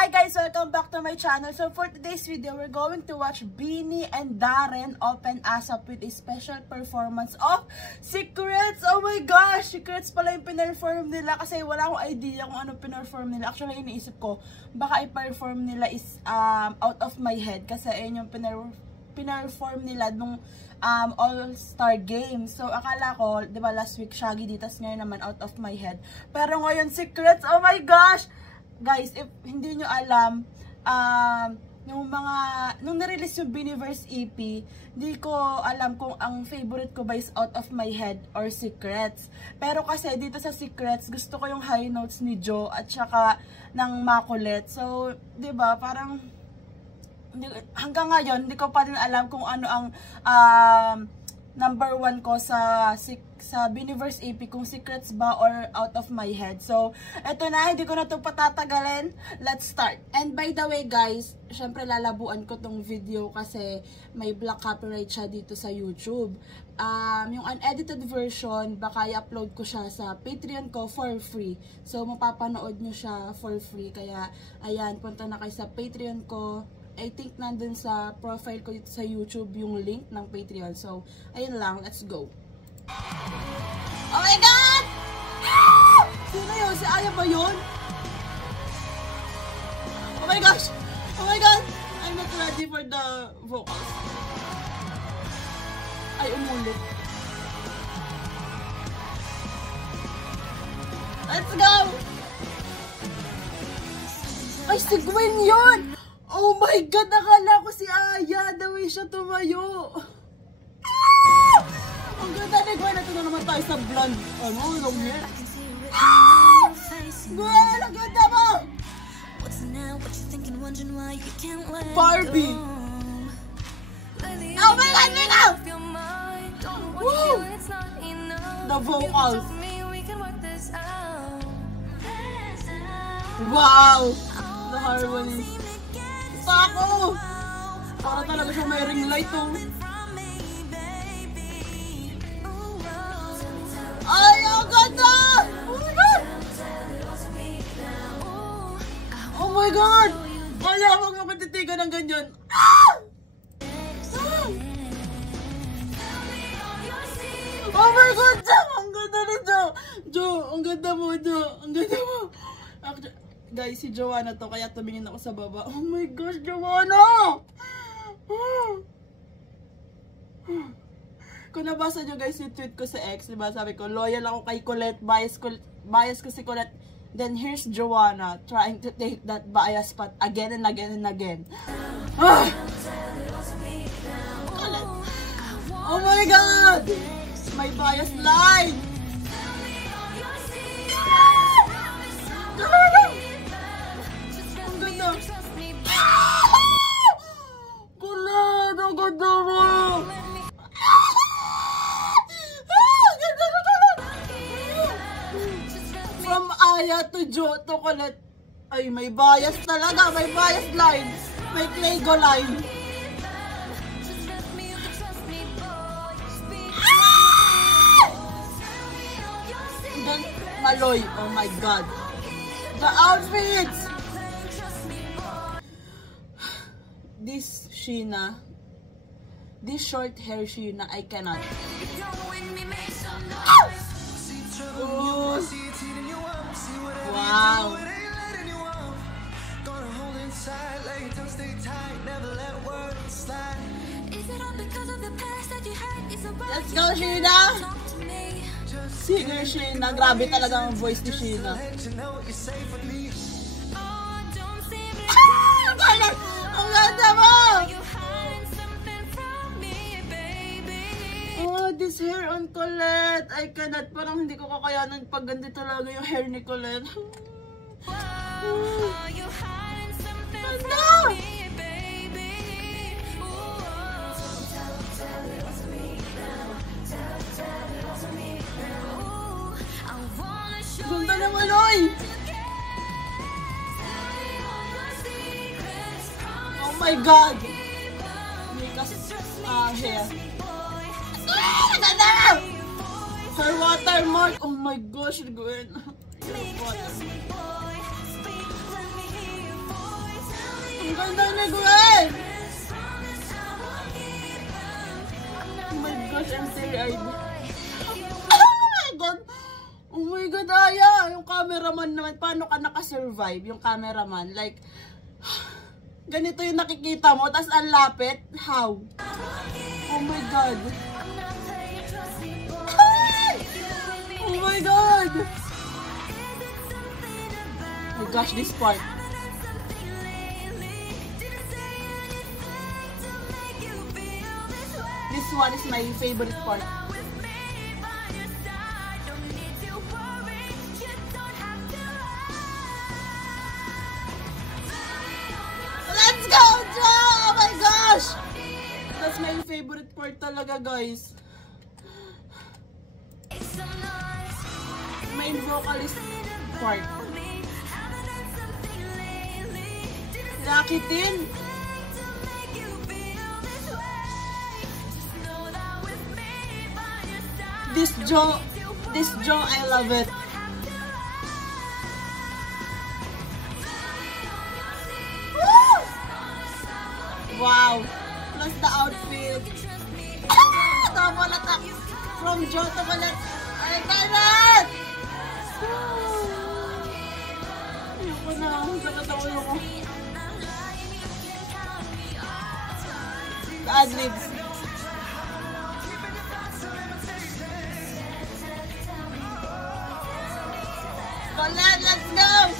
Hi guys! Welcome back to my channel. So for today's video, we're going to watch Beanie and Darren open ASAP with a special performance of Secrets! Oh my gosh! Secrets pala yung pinerform nila kasi wala akong idea kung ano pinerform nila. Actually, iniisip ko, baka i-perform nila is out of my head kasi ayun yung pinerform nila nung All-Star Game. So, akala ko, di ba last week Shaggy dito, ngayon naman out of my head. Pero ngayon, Secrets! Oh my gosh! Guys, if hindi nyo alam, nung nirelease yung Beanieverse EP, hindi ko alam kung ang favorite ko ba is Out of My Head or Secrets. Pero kasi dito sa Secrets, gusto ko yung high notes ni Joe at saka ng Makulit. So, di ba, parang hanggang ngayon, hindi ko pa din alam kung ano ang number 1 ko sa Beanieverse EP, kung Secrets ba or Out of My Head. So, eto na, hindi ko na ito patatagalin. Let's start. And by the way guys, syempre lalabuan ko tong video kasi may black copyright siya dito sa YouTube. Yung unedited version, baka i-upload ko siya sa Patreon ko for free. So, mapapanood nyo siya for free. Kaya, ayan, punta na kayo sa Patreon ko. I think nandun sa profile ko dito sa YouTube yung link ng Patreon. So, ayun lang. Let's go. Oh my God! Ah! Sino yun? Si Aya ba yun? Oh my gosh! Oh my God! I'm not ready for the vocals. Ay, umulit. Let's go! Ay, si Gwen yun! Oh my God! Nakala ko si Aya. The way siya tumayo. Ah! Ang ganda ni Gwen. Ito na naman tayo sa blonde. Ano? Long hair. Ah! Gwen! Ang ganda mo! Barbie! Oh my God! Mika! Woo! The vocals. Wow! The harmonies. Ako! Para talaga siya may ring light, oh. Ay, ang ganda! Oh my God! Oh my God! Kaya huwag mo matitigan ng ganyan. Ah! Oh my God, Joe! Ang ganda ni Joe! Joe, ang ganda mo, Joe! Ang ganda mo! Guys, si Joanna to, kaya tumingin ako sa baba. Oh my gosh, Joanna! Kung nabasa nyo guys yung tweet ko sa X, diba? Sabi ko, loyal ako kay Colette, bias ko si Colette. Then here's Joanna trying to take that bias spot again and again and again. Oh my God! My bias line! Kulit! Ang ganda mo! From Aya to Joe to Colette. Ay, may bias talaga. May bias line. May Claygo line. Then, Maloy. Oh my God. The outfits! This Sheena, this short hair Sheena, I cannot. Oh. Wow. Let's go, Sheena! Singer Sheena, grabe talaga ang voice ni Sheena. Ang ganda mo! Oh, this hair on Colette. I cannot. Parang hindi ko kakayanan pag ganito talaga yung hair ni Colette. Ganda! Ganda na Maloy! Oh my God! Mika's hair. Her watermark! Oh my gosh, Gwen! Ang ganda ni Gwen! Oh my gosh, I'm teary-eyed. Oh my God, Aya! Yung cameraman naman, paano ka nakasurvive? Yung cameraman, like, ganito yung nakikita mo, tas ang lapit? How? Oh my God! Oh my God! Oh my gosh, this part. This one is my favorite part. Let's go, Joe! Oh my gosh! That's my favorite part talaga, guys. Main vocalist part. Rakitin! This Joe, I love it. Woo! Wow! Plus the outfit. Tama na ta. From Joe to Colette. Ay, Kairat! Ayoko na. Sakit ang ulo ko. The ad-libs. Colette, let's go!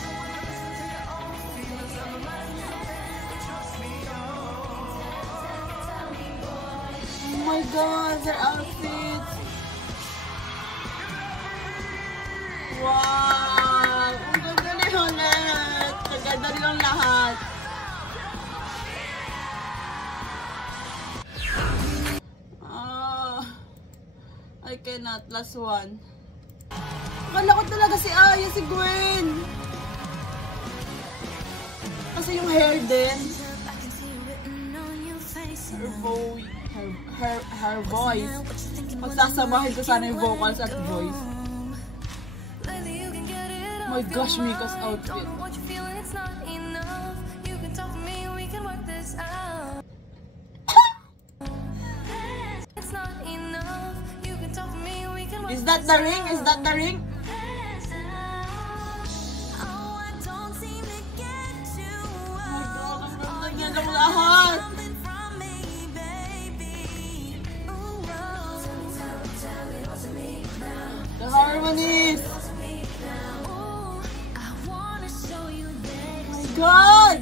Oh my God, their outfits! Wow! Ang ganda ni Colette! Ang ganda rin ang lahat! I cannot. Last one. Akala ko talaga si Aya, si Gwen. Kasi yung hair din. Her voice. Magsasamahin ko sana yung vocals at voice. Oh my gosh, Mika's outfit. Is that the ring? Is that the ring? Oh my God, ang ganda niya ng lahat. The harmonies. Oh my God.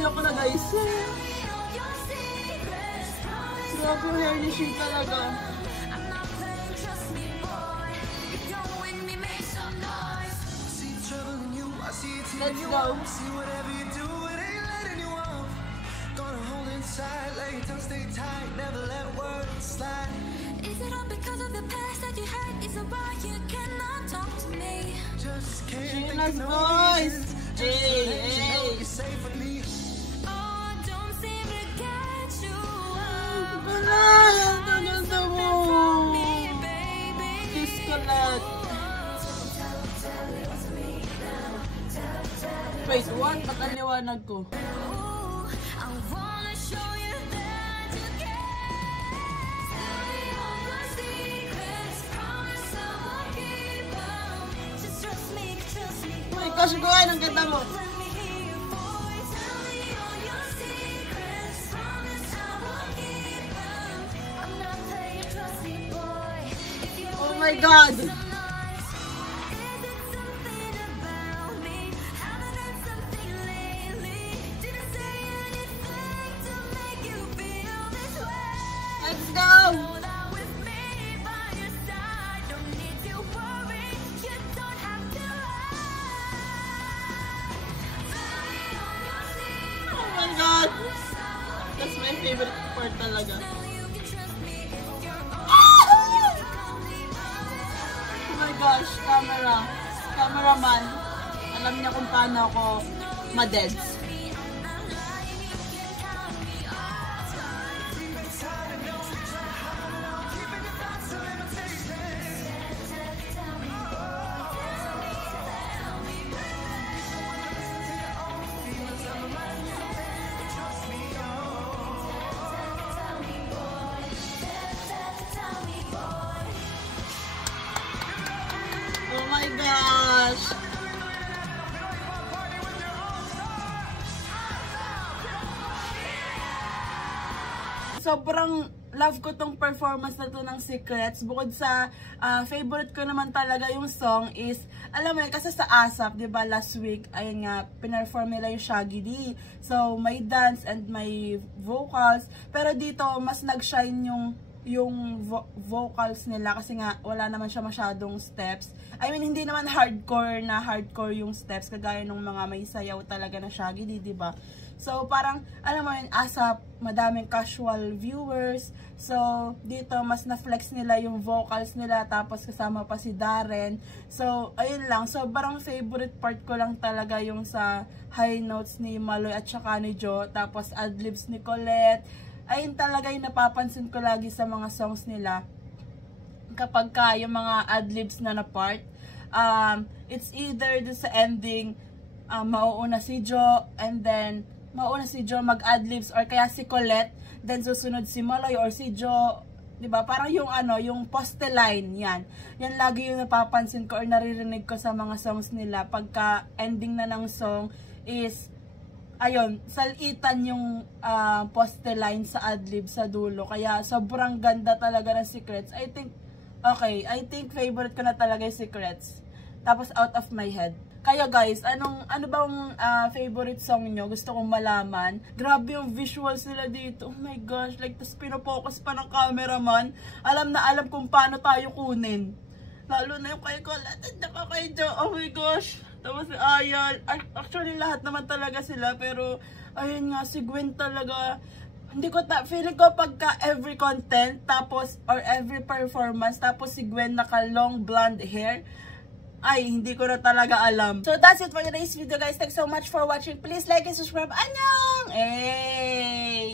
Ayoko na, guys. Grabe yung hair ni Shin talaga. Let's go. Sheena's voice. Hey, hey. Wait, what? Ba't ang liwanag ko? Oh my gosh, Gwen, ang ganda mo! Oh my God! Let's go! Oh my God! That's my favorite part talaga. Oh my gosh, cameraman. Alam niya kung paano ako ma-deads. gosh! Sobrang love ko tong performance na to ng Secrets. Bukod sa favorite ko naman talaga yung song is, alam mo yun, kasi sa ASAP, diba, last week, ayun nga, pinarform nila yung Shaggy D. So, may dance and may vocals. Pero dito, mas nag-shine yung vocals nila kasi nga, wala naman siya masyadong steps. I mean, hindi naman hardcore yung steps, kagaya ng mga may sayaw talaga na Shaggy D, diba? So, parang, alam mo yun, ASAP, madaming casual viewers. So, dito, mas na-flex nila yung vocals nila, tapos kasama pa si Darren. So, ayun lang. So, parang favorite part ko lang talaga yung sa high notes ni Maloy at saka ni Joe. Tapos, adlibs ni Colette. Ayun talaga yung napapansin ko lagi sa mga songs nila. Kapag ka yung mga adlibs na part, it's either sa ending, mauuna si Joe, and then, mauna si Joe mag-adlibs or kaya si Colette, then susunod si Maloy or si Joe, 'di ba? Parang yung yung poste line 'yan. Yan lagi yung napapansin ko or naririnig ko sa mga songs nila pagka ending na ng song is ayun, salitan yung poste line sa adlib sa dulo. Kaya sobrang ganda talaga ng Secrets. I think favorite ko na talaga yung Secrets. Tapos Out of My Head. Kaya guys, ano bang favorite song nyo? Gusto kong malaman. Grabe yung visuals nila dito. Oh my gosh, like tas pinofocus pa ng cameraman. Alam na alam kung paano tayo kunin. Lalo na yung kay Colette, kay Joe. Oh my gosh. Tapos si Ayal. Actually lahat naman talaga sila, pero ayun nga, si Gwen talaga. Hindi ko feeling ko pagka every content tapos or every performance tapos si Gwen naka long blonde hair, ay, hindi ko na talaga alam. So, that's it for today's video, guys. Thanks so much for watching. Please like and subscribe. Annyeong! Hey!